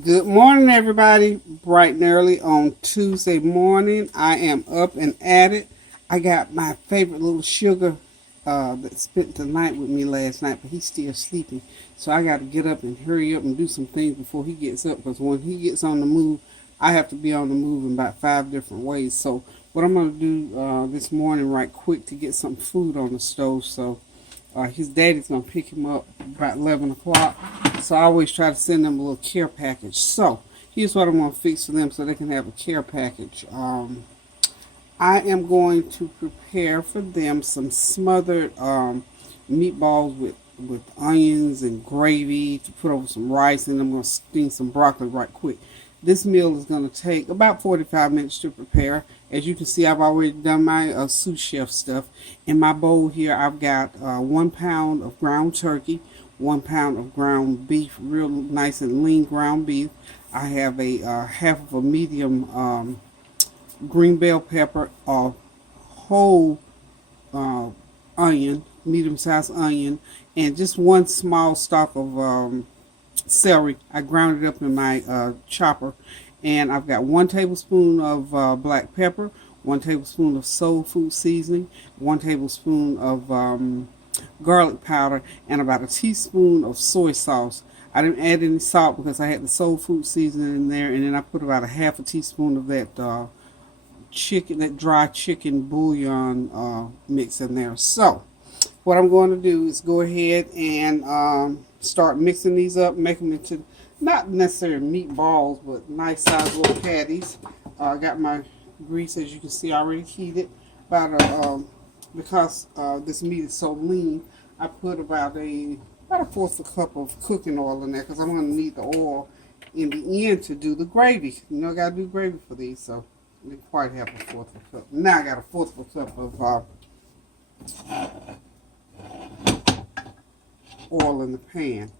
Good morning, everybody. Bright and early on Tuesday morning. I am up and at it. I got my favorite little sugar that spent the night with me last night, but he's still sleeping. So I got to get up and hurry up and do some things before he gets up, because when he gets on the move, I have to be on the move in about 5 different ways. So what I'm going to do this morning right quick to get some food on the stove. So his daddy's going to pick him up about 11 o'clock. So I always try to send them a little care package. So here's what I'm going to fix for them so they can have a care package. I am going to prepare for them some smothered meatballs with onions and gravy to put over some rice, and I'm going to steam some broccoli right quick. This meal is going to take about 45 minutes to prepare. As you can see, I've already done my sous chef stuff. In my bowl here, I've got 1 pound of ground turkey, 1 pound of ground beef, real nice and lean ground beef. I have a half of a medium green bell pepper, a whole onion, medium-sized onion, and just one small stalk of celery. I ground it up in my chopper, and I've got 1 tablespoon of black pepper, 1 tablespoon of soul food seasoning, 1 tablespoon of garlic powder, and about a teaspoon of soy sauce. I didn't add any salt because I had the soul food seasoning in there, and then I put about a half a teaspoon of that that dry chicken bouillon mix in there. So what I'm going to do is go ahead and start mixing these up, make them into not necessarily meatballs, but nice sized little patties. I got my grease, as you can see, already heated. Because this meat is so lean, I put about a fourth of a cup of cooking oil in there, because I'm going to need the oil in the end to do the gravy. You know, I got to do gravy for these, so I didn't quite have a fourth of a cup. Now I got a fourth of a cup of oil in the pan.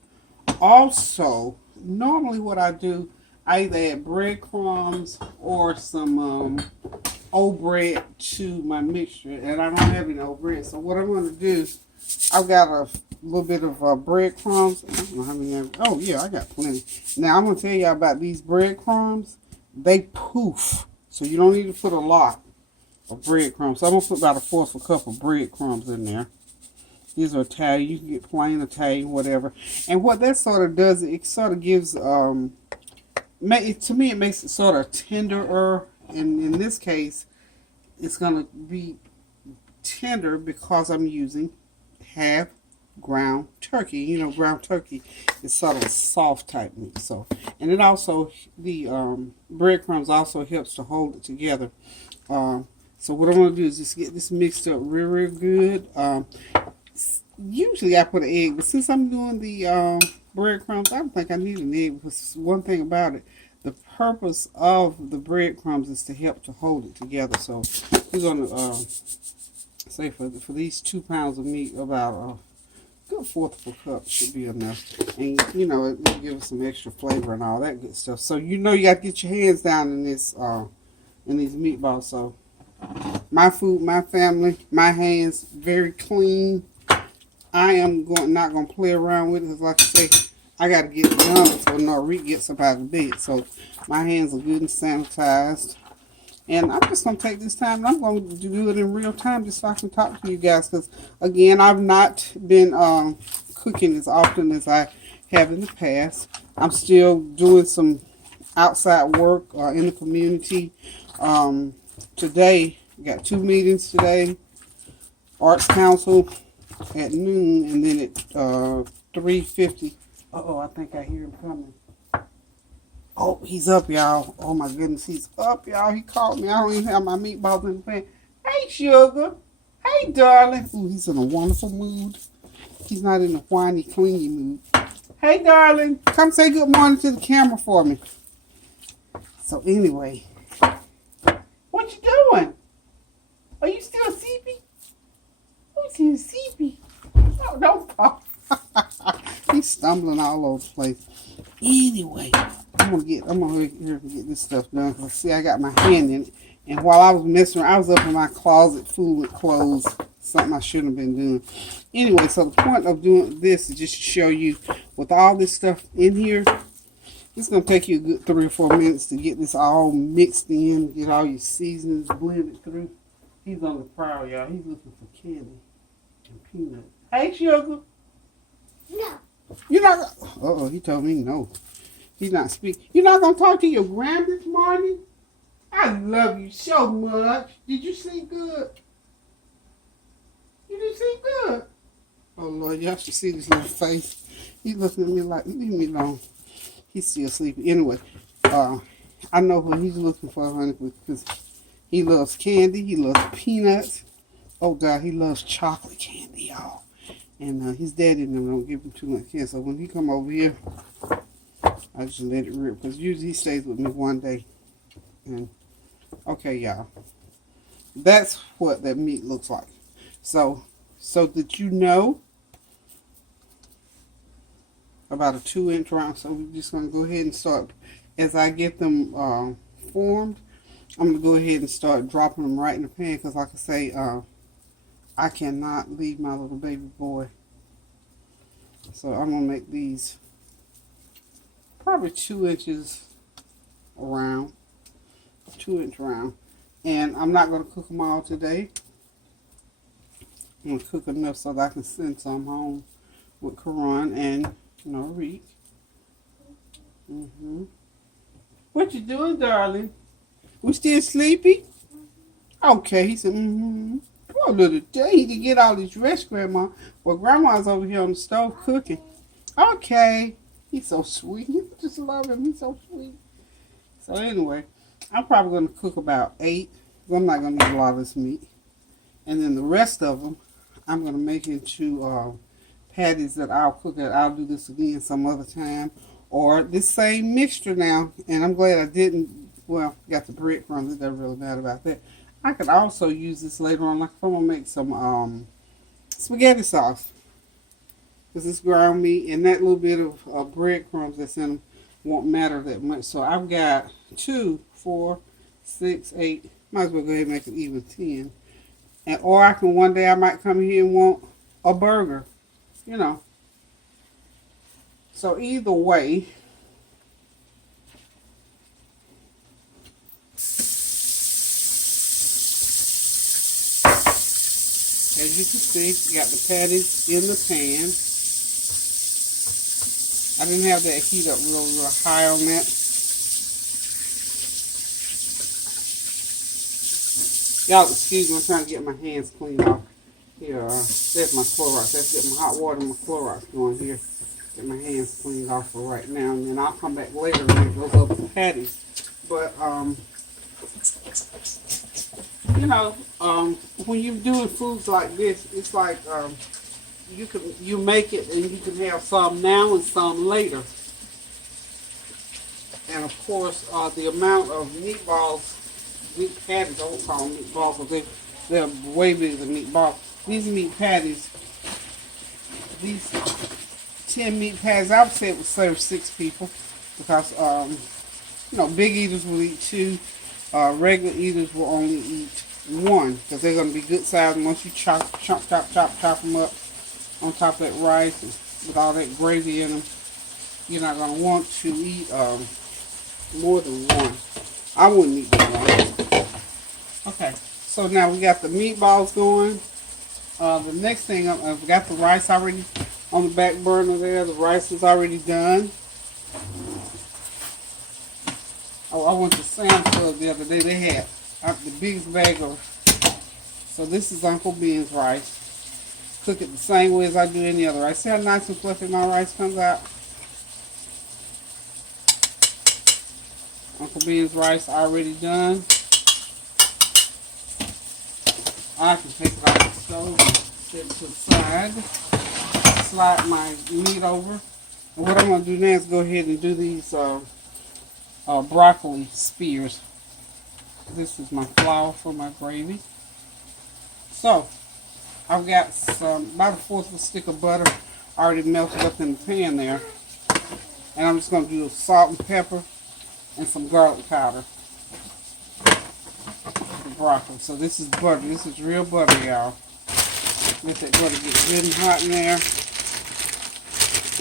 Also, normally what I do, I either add breadcrumbs or some old bread to my mixture, and I don't have any old bread. So what I'm going to do, I've got a little bit of breadcrumbs. I don't know how many. Oh yeah, I got plenty. Now I'm going to tell you about these breadcrumbs. They poof, so you don't need to put a lot of breadcrumbs. So I'm going to put about a fourth of a cup of breadcrumbs in there. These are Italian. You can get plain Italian, whatever. And what that sort of does, it sort of gives, to me, it makes it sort of tenderer. And in this case, it's going to be tender because I'm using half ground turkey. You know, ground turkey is sort of a soft type meat. So, and it also, the breadcrumbs also helps to hold it together. So what I'm going to do is just get this mixed up real good. Usually I put an egg, but since I'm doing the breadcrumbs, I don't think I need an egg, because one thing about it, the purpose of the breadcrumbs is to help to hold it together. So we're going to say for these 2 pounds of meat, about a good fourth of a cup should be enough. And you know, it'll give us some extra flavor and all that good stuff. So you know, you got to get your hands down in this in these meatballs. So my food, my family, my hands very clean. I am not going to play around with it, because like I say, I got to get it done before Noreen gets up out of bed. So my hands are good and sanitized. And I'm just going to take this time, and I'm going to do it in real time just so I can talk to you guys. Because, again, I've not been cooking as often as I have in the past. I'm still doing some outside work in the community. Today, we got 2 meetings today. Arts Council at noon, and then at 3:50. Uh-oh, I think I hear him coming. Oh, he's up, y'all. Oh my goodness, he's up, y'all. He called me. I don't even have my meatballs in the pan. Hey, sugar. Hey, darling. Ooh, he's in a wonderful mood. He's not in a whiny, clingy mood. Hey, darling. Come say good morning to the camera for me. So anyway, what you doing? Are you still sleepy? Still sleepy. Oh, don't talk. He's stumbling all over the place. Anyway, I'm gonna get this stuff done. Cause see, I got my hand in it, and while I was messing around, I was up in my closet full with clothes. Something I shouldn't have been doing. Anyway, so the point of doing this is just to show you, with all this stuff in here, It's going to take you a good 3 or 4 minutes to get this all mixed in, get all your seasonings blended through. He's on the prowl, y'all. He's looking for candy and peanut. Hey, sugar. No. You're not. Uh-oh, he told me no. He's not speaking. You're not going to talk to your grand this morning? I love you so much. Did you sleep good? You didn't sleep good? Oh, Lord, y'all should see this little face. He's looking at me like, leave me alone. He's still sleeping. Anyway, I know what he's looking for, honey, because he loves candy. He loves peanuts. Oh, God, he loves chocolate candy, y'all. And his daddy and them don't give him too much candy. So when he come over here, I just let it rip. Because usually he stays with me one day. And, okay, y'all. That's what that meat looks like. So that you know, about a 2-inch round. So we're just going to go ahead and start. As I get them formed, I'm going to go ahead and start dropping them right in the pan. Because like I say, I cannot leave my little baby boy. So I'm going to make these probably 2 inches around. 2-inch round. And I'm not going to cook them all today. I'm going to cook enough so that I can send some home with Karan and Reek. What you doing, darling? We still sleepy? Okay, he said, Poor little day to get all this rest, Grandma. Well, Grandma's over here on the stove cooking. Okay. He's so sweet. You just love him. He's so sweet. So anyway, I'm probably going to cook about 8. I'm not going to eat a lot of this meat. And then the rest of them, I'm going to make into patties that I'll cook it. I'll do this again some other time. Or this same mixture now. And I'm glad I didn't, well, got the breadcrumbs. It doesn't really matter about that. I could also use this later on. Like if I'm going to make some spaghetti sauce. Because it's ground meat and that little bit of breadcrumbs that's in them won't matter that much. So I've got 2, 4, 6, 8. Might as well go ahead and make it even 10. Or I can one day I might come here and want a burger. So either way, as you can see, you got the patties in the pan. I didn't have that heat up real high on that. Y'all excuse me, I'm trying to get my hands cleaned off. Here, there's my Clorox. Let's get my hot water and my Clorox going here. Get my hands cleaned off for right now, and then I'll come back later and it goes over the patties. But, when you're doing foods like this, it's like you make it and you can have some now and some later. And of course, the amount of meatballs, meat patties, I won't call them meatballs because they're way bigger than meatballs. These meat patties, these 10 meat patties, I would say it would serve 6 people because, big eaters will eat 2. Regular eaters will only eat 1 because they're going to be good size. And once you chop them up on top of that rice and with all that gravy in them, you're not going to want to eat more than 1. I wouldn't eat that one. Okay, so now we got the meatballs going. The next thing, I've got the rice already on the back burner there. The rice is already done. Oh, I went to Sam's Club the other day. They had the biggest bag of, so this is Uncle Ben's rice. Cook it the same way as I do any other rice. See how nice and fluffy my rice comes out? Uncle Ben's rice already done. I can take it off the stove and set it to the side. Slide my meat over. And what I'm going to do now is go ahead and do these broccoli spears. This is my flour for my gravy. So, I've got about a 1/4 of a stick of butter already melted up in the pan there. And I'm just going to do salt and pepper and some garlic powder. The broccoli. So this is butter. This is real butter, y'all. Let that butter get good and hot in there.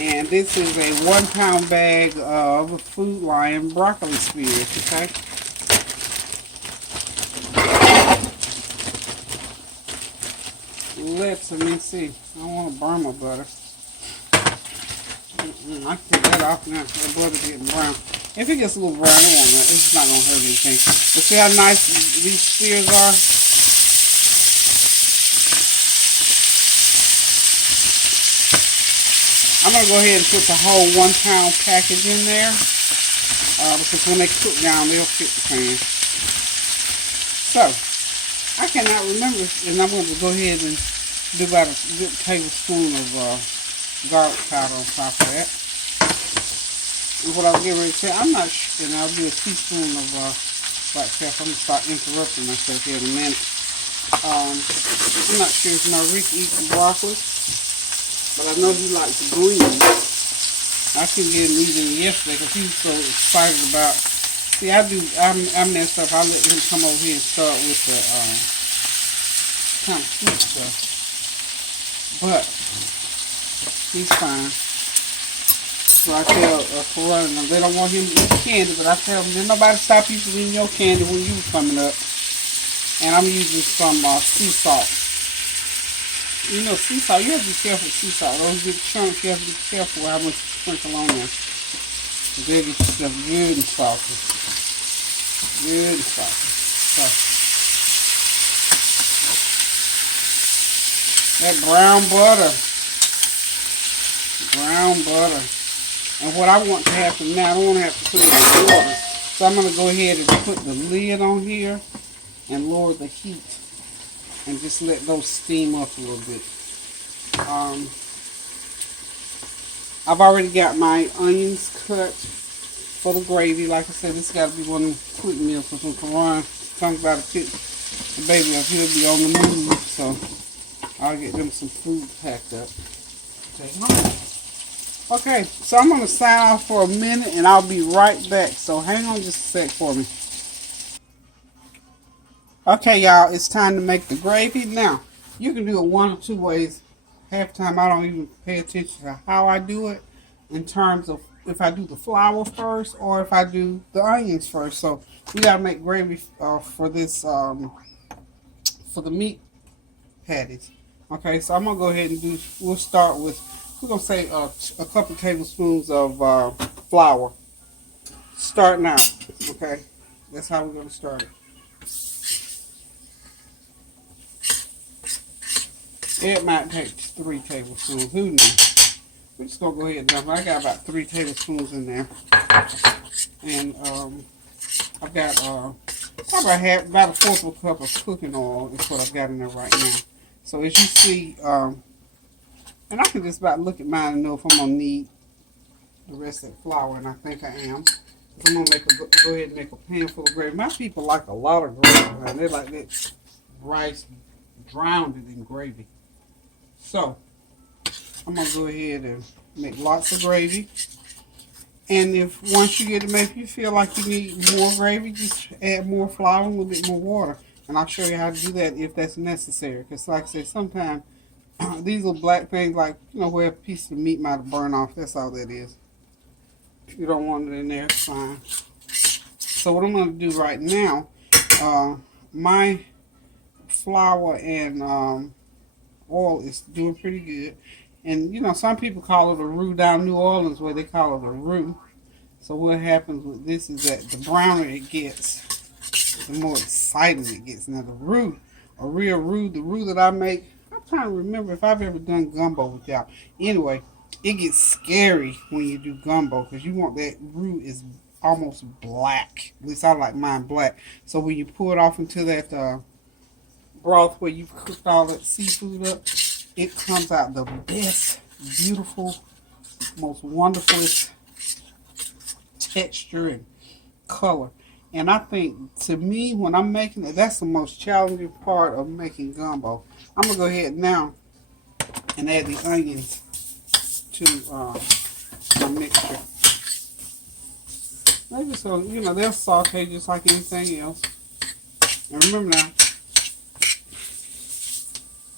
And this is a 1-pound bag of Food Lion broccoli spears, okay? Let me see. I don't want to burn my butter. I can get that off now. The butter's getting brown. If it gets a little brown, it's not going to hurt anything. But see how nice these spears are? I'm going to go ahead and put the whole 1-pound package in there. Because when they cook down, they'll fit the pan. So, I cannot remember, and I'm going to go ahead and do about a good tablespoon of garlic powder on top of that. And what I was getting ready to say, I'm not sure, and I'll do a teaspoon of black pepper. I'm going to start interrupting myself here in a minute. I'm not sure if Maurice eats broccoli, but I know he likes greens. I couldn't get him eating yesterday because he was so excited about. See, I messed up. I let him come over here and start with the kind of sweet stuff, but he's fine. So I tell Corona, they don't want him to eat candy, but I tell them, did nobody stop you from eating your candy when you was coming up? And I'm using some sea salt. You know, sea salt, you have to be careful with sea salt. Those big chunks, you have to be careful how much you sprinkle on there. Because they'll get yourself good and salty. Good and salty. So, that brown butter. Brown butter. And what I want to happen now, I don't want to have to put it in water. So I'm going to go ahead and put the lid on here and lower the heat. And just let those steam up a little bit. I've already got my onions cut for the gravy. Like I said, this got to be one of them quick meals. Because when Karan comes by to pick the baby up, he'll be on the move. So I'll get them some food packed up. Okay, so I'm going to sign off for a minute and I'll be right back. So hang on just a sec for me. Okay, y'all, it's time to make the gravy. Now, you can do it one or two ways. Half the time I don't even pay attention to how I do it in terms of if I do the flour first or if I do the onions first. So we got to make gravy for this, for the meat patties. Okay, so I'm going to go ahead and we'll start with, we're going to say a couple tablespoons of flour. Starting out, okay? That's how we're going to start it. It might take 3 tablespoons. Who knows? We're just going to go ahead and dump it. I got about 3 tablespoons in there. And I've got probably about a fourth of a cup of cooking oil is what I've got in there right now. So as you see, and I can just about look at mine and know if I'm going to need the rest of that flour, and I think I am. I'm going to go ahead and make a pan full of gravy. My people like a lot of gravy, man. They like that rice drowned in gravy. So, I'm going to go ahead and make lots of gravy. And if once you get to make, you feel like you need more gravy, just add more flour and a little bit more water. And I'll show you how to do that if that's necessary. Because like I said, sometimes these little black things, like, you know, where a piece of meat might burn off, that's all that is. If you don't want it in there, it's fine. So what I'm going to do right now, my flour and oil is doing pretty good. And, you know, some people call it a roux down New Orleans, where they call it a roux. So what happens with this is that the browner it gets, the more exciting it gets. Now the roux, a real roux, the roux that I make, I'm trying to remember if I've ever done gumbo with y'all. Anyway, it gets scary when you do gumbo because you want that roux is almost black. At least I like mine black. So when you pour it off into that broth where you've cooked all that seafood up, it comes out the best, beautiful, most wonderful texture and color. And I think, to me, when I'm making it, that's the most challenging part of making gumbo. I'm going to go ahead now and add the onions to my mixture. Maybe so, you know, they'll saute just like anything else. And remember now,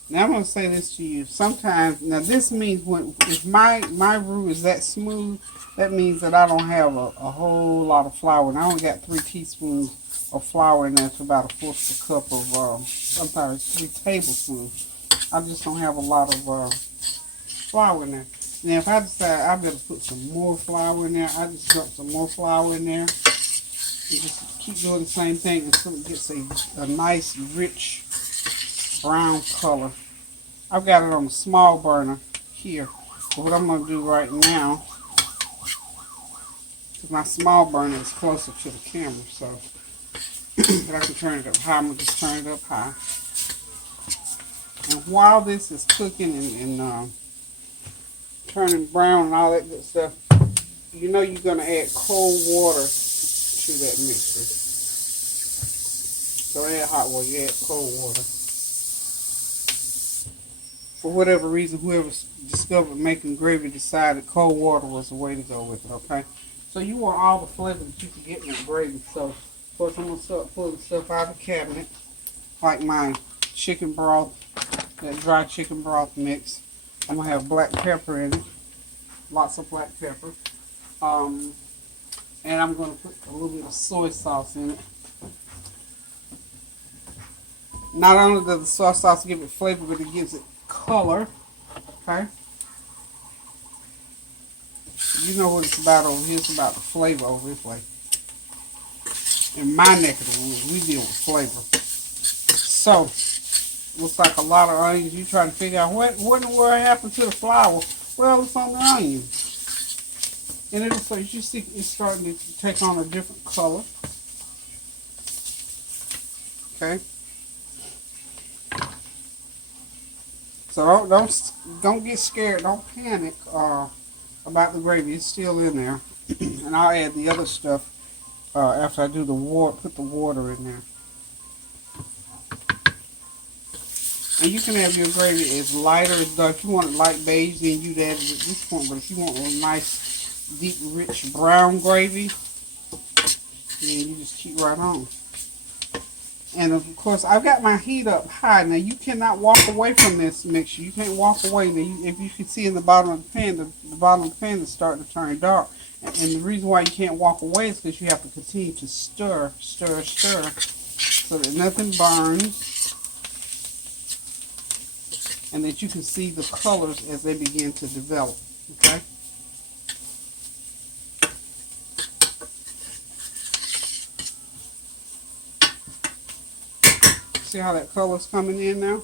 Now I'm gonna say this to you. Sometimes, now this means when if my roux is that smooth, that means that I don't have a whole lot of flour, and I only got 3 teaspoons of flour in there to about a fourth of a cup of sometimes 3 tablespoons. I just don't have a lot of flour in there. Now if I decide I better put some more flour in there, I just dump some more flour in there and just keep doing the same thing until it gets a nice rich brown color. I've got it on a small burner here. But what I'm going to do right now, because my small burner is closer to the camera, so but I can turn it up high. I'm going to just turn it up high. And while this is cooking and turning brown and all that good stuff, you know you're going to add cold water to that mixture. So add hot water, you add cold water. For whatever reason, whoever discovered making gravy decided cold water was the way to go with it, okay? So you want all the flavor that you can get in that gravy. So, of course, I'm going to start pulling stuff out of the cabinet, like my chicken broth, that dry chicken broth mix. I'm going to have black pepper in it, lots of black pepper. And I'm going to put a little bit of soy sauce in it. Not only does the soy sauce give it flavor, but it gives it color, okay? You know what it's about over here. It's about the flavor over this way. In my neck of the woods, we deal with flavor. So, looks like a lot of onions. You trying to figure out what in the world happened to the flour. Well, it's on the onion. And it'll, so you see it's starting to take on a different color. Okay? So don't get scared. Don't panic about the gravy. It's still in there, and I'll add the other stuff after I do the water. Put the water in there, and you can have your gravy as light or as dark. If you want it light beige, then you'd add it at this point. But if you want a nice, deep, rich brown gravy, then you just keep right on. And of course, I've got my heat up high. Now, you cannot walk away from this mixture. You can't walk away. Now, if you can see in the bottom of the pan, the bottom of the pan is starting to turn dark. And the reason why you can't walk away is because you have to continue to stir, so that nothing burns. And that you can see the colors as they begin to develop. Okay? See how that color's coming in now?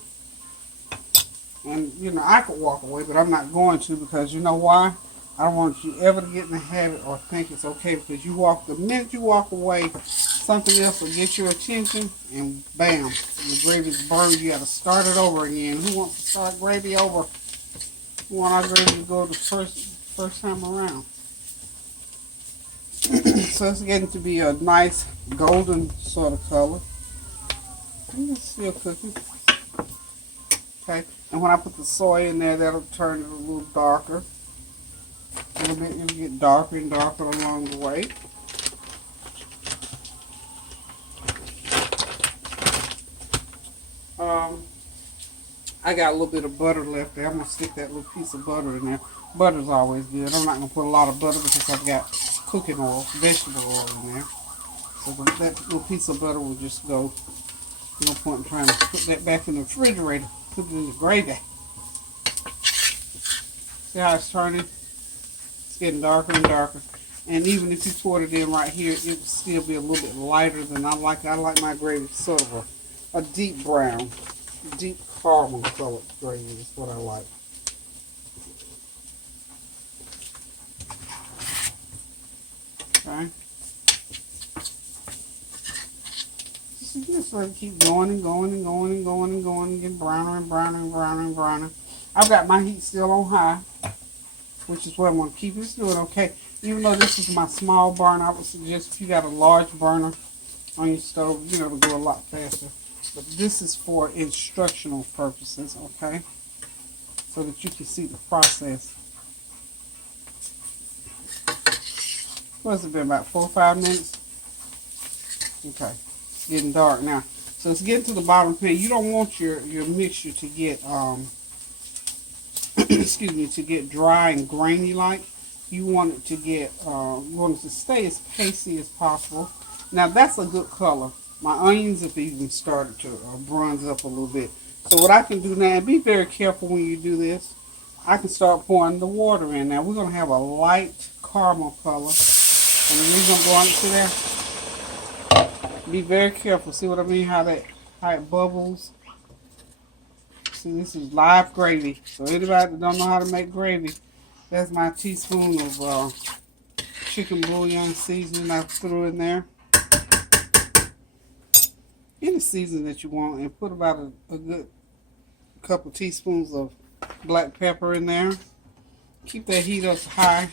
And, you know, I could walk away, but I'm not going to, because you know why? I don't want you ever to get in the habit or think it's okay, because the minute you walk away, something else will get your attention, and bam, the gravy's burned. You got to start it over again. Who wants to start gravy over? We want our gravy to go the first time around. So it's getting to be a nice golden sort of color. And it's still cooking. Okay, and when I put the soy in there, that'll turn it a little darker. It'll get darker and darker along the way. I got a little bit of butter left there. I'm going to stick that little piece of butter in there. Butter's always good. I'm not going to put a lot of butter because I've got cooking oil, vegetable oil in there. So that little piece of butter will just go. No point in trying to put that back in the refrigerator. Put it in the gravy. See how it's turning? It's getting darker and darker. And even if you poured it in right here, it would still be a little bit lighter than I like. I like my gravy sort of a deep brown, deep caramel colored gravy is what I like. Okay. So just let it keep going and going and going and going and going and getting browner and browner and browner and browner. I've got my heat still on high, which is what I'm going to keep. It's doing okay. Even though this is my small burner, I would suggest if you got a large burner on your stove, you know, it'll go a lot faster. But this is for instructional purposes, okay? So that you can see the process. What's it been, about 4 or 5 minutes? Okay. Getting dark now. So it's getting to the bottom of the pan. You don't want your mixture to get excuse me, to get dry and grainy like. You want it to get you want it to stay as pasty as possible. Now that's a good color. My onions have even started to bronze up a little bit. So what I can do now, and be very careful when you do this, I can start pouring the water in. Now we're going to have a light caramel color. And the reason I'm going to there, be very careful. See what I mean? How it bubbles. See, this is live gravy. So anybody that don't know how to make gravy, that's my teaspoon of chicken bouillon seasoning I threw in there. Any seasoning that you want, and put about a good couple teaspoons of black pepper in there. Keep that heat up high.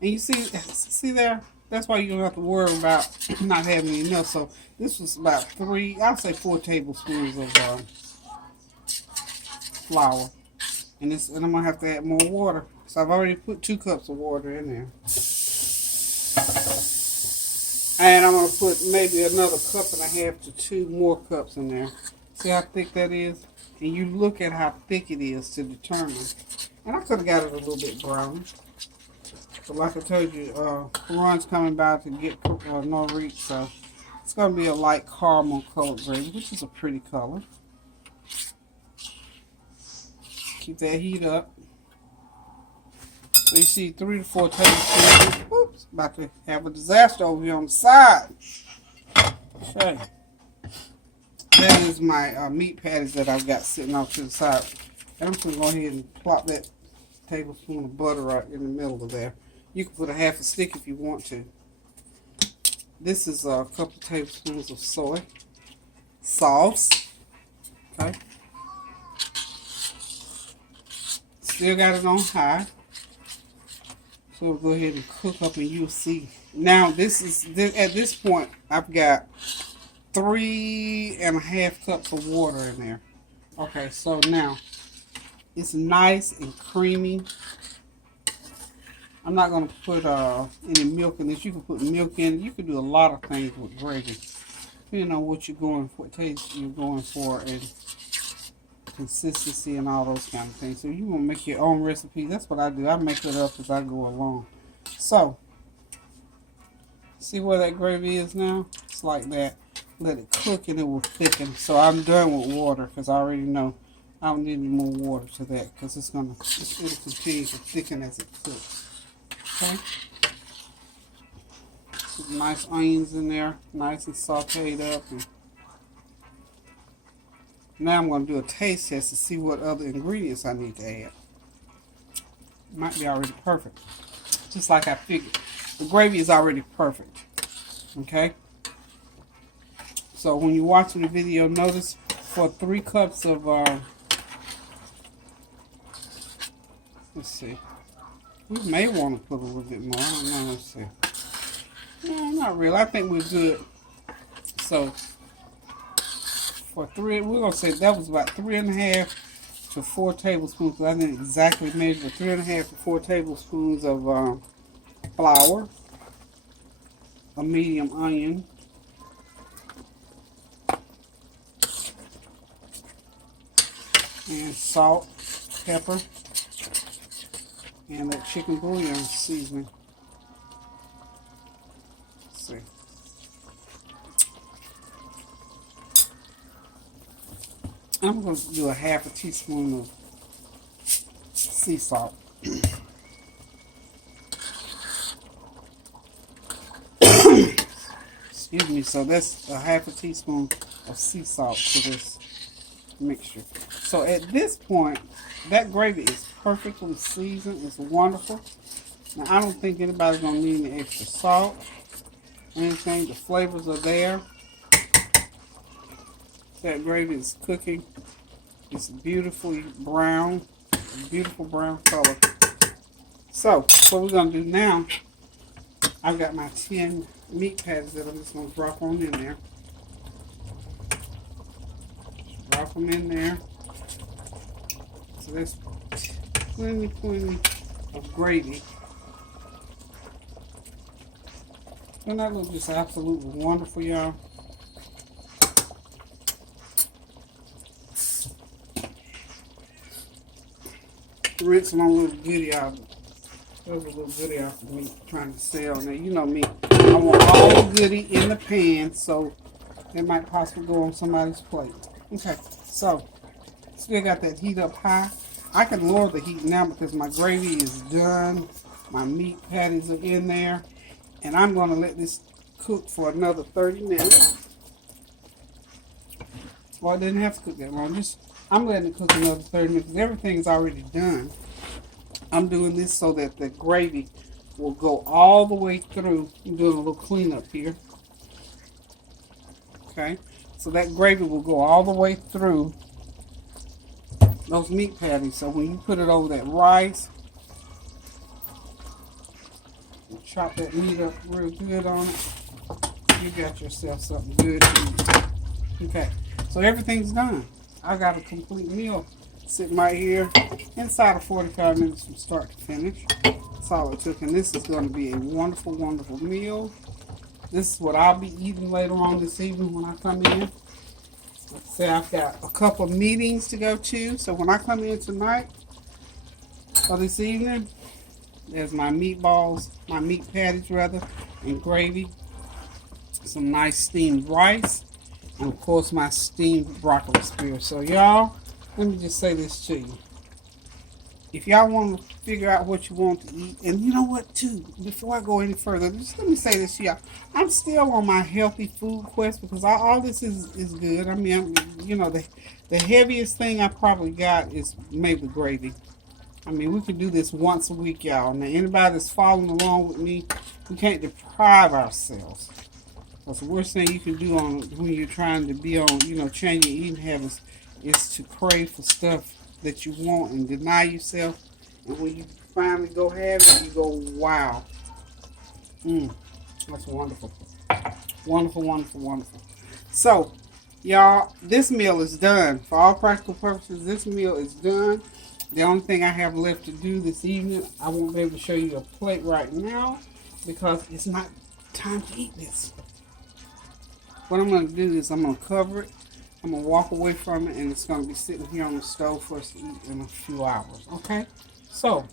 And you see there? That's why you don't have to worry about not having enough. So this was about I'll say 4 tablespoons of flour. And I'm going to have to add more water. So I've already put 2 cups of water in there. And I'm going to put maybe another 1.5 to 2 more cups in there. See how thick that is? And you look at how thick it is to determine. And I could have got it a little bit brown. But like I told you, Ron's coming by to get Norite, so it's going to be a light caramel colored gravy, which is a pretty color. Keep that heat up. So you see 3 to 4 tablespoons. Oops, about to have a disaster over here on the side. Okay. That is my meat patties that I've got sitting off to the side. And I'm just going to go ahead and plop that tablespoon of butter right in the middle of there. You can put a half a stick if you want to. This is a couple tablespoons of soy sauce. Okay. Still got it on high. So we'll go ahead and cook up and you'll see. Now at this point I've got 3.5 cups of water in there. Okay, so now it's nice and creamy. I'm not going to put any milk in this. You can put milk in it. You can do a lot of things with gravy, depending on what you're going for, what taste you're going for, and consistency and all those kind of things. So you want to make your own recipe. That's what I do. I make it up as I go along. So see where that gravy is now? It's like that. Let it cook and it will thicken. So I'm done with water because I already know I don't need any more water to that because it'll continue to thicken as it cooks. Okay. Some nice onions in there, nice and sauteed up. And now I'm going to do a taste test to see what other ingredients I need to add. Might be already perfect. Just like I figured. The gravy is already perfect. Okay. So when you're watching the video, notice for 3 cups of, let's see. We may want to put a little bit more. I don't know. Let's see. No, not really. I think we're good. So for 3, we're going to say that was about 3.5 to 4 tablespoons. I didn't exactly measure, 3.5 to 4 tablespoons of flour, a medium onion, and salt, pepper, and that chicken bouillon seasoning. Let's see. I'm going to do 1/2 teaspoon of sea salt. Excuse me. So that's 1/2 teaspoon of sea salt to this mixture. So at this point, that gravy is perfectly seasoned. It's wonderful. Now I don't think anybody's gonna need any extra salt or anything. The flavors are there. That gravy is cooking. It's beautifully brown, beautiful brown color. So what we're gonna do now, I've got my 10 meat patties that I'm just gonna drop on in there. Drop them in there. So there's plenty of gravy. Doesn't that look just absolutely wonderful, y'all? rinsing on a little goodie out. That was a little goodie out for me trying to sell. Now, you know me. I want all the goodie in the pan, so it might possibly go on somebody's plate. Okay, so still got that heat up high. I can lower the heat now because my gravy is done. My meat patties are in there. And I'm going to let this cook for another 30 minutes. Well, it didn't have to cook that long. I'm letting it cook another 30 minutes. Everything's already done. I'm doing this so that the gravy will go all the way through. I'm doing a little cleanup here. Okay, so that gravy will go all the way through those meat patties. So when you put it over that rice, chop that meat up real good on it, you got yourself something good to eat. Okay, so everything's done. I got a complete meal sitting right here inside of 45 minutes from start to finish. That's all it took, and this is going to be a wonderful, wonderful meal. This is what I'll be eating later on this evening when I come in. Like I say, I've got a couple of meetings to go to, so when I come in tonight or this evening, there's my meatballs, my meat patties rather, and gravy, some nice steamed rice, and of course my steamed broccoli spear. So y'all, let me just say this to you. If y'all want to figure out what you want to eat, and you know what too, before I go any further, just let me say this to y'all. I'm still on my healthy food quest because all this is good. I mean, the heaviest thing I probably got is maybe gravy. I mean, we could do this once a week, y'all. Now, anybody that's following along with me, we can't deprive ourselves. Because the worst thing you can do when you're trying to be on, change your eating habits is to crave for stuff that you want and deny yourself. And when you finally go have it, you go, wow. That's wonderful. Wonderful, wonderful, wonderful. So, y'all, this meal is done. For all practical purposes, this meal is done. The only thing I have left to do this evening, I won't be able to show you a plate right now because it's not time to eat this. What I'm going to do is I'm going to cover it. I'm going to walk away from it, and it's going to be sitting here on the stove for us to eat in a few hours. Okay? So,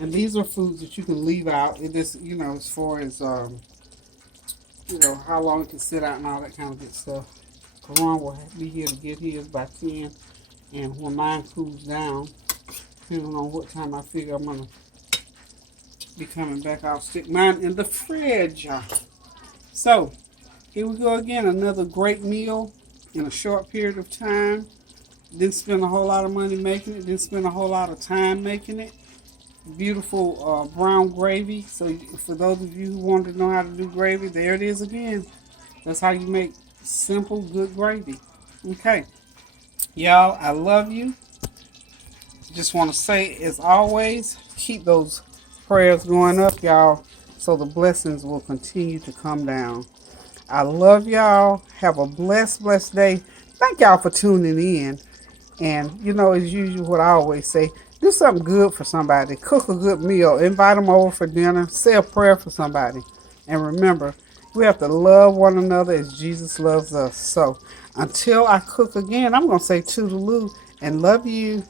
and these are foods that you can leave out. It is, as far as, how long it can sit out and all that kind of good stuff. Karan will be here to get his by 10. And when mine cools down, depending on what time I figure I'm going to be coming back, I'll stick mine in the fridge. So, here we go again. Another great meal in a short period of time. Didn't spend a whole lot of money making it. Didn't spend a whole lot of time making it. Beautiful brown gravy. So for those of you who want to know how to do gravy, there it is again. That's how you make simple, good gravy. Okay. Y'all, I love you. Just want to say, as always, keep those prayers going up, y'all, so the blessings will continue to come down. I love y'all. Have a blessed, blessed day. Thank y'all for tuning in. And, as usual, what I always say, do something good for somebody. Cook a good meal. Invite them over for dinner. Say a prayer for somebody. And remember, we have to love one another as Jesus loves us. So, until I cook again, I'm going to say toodaloo and love you.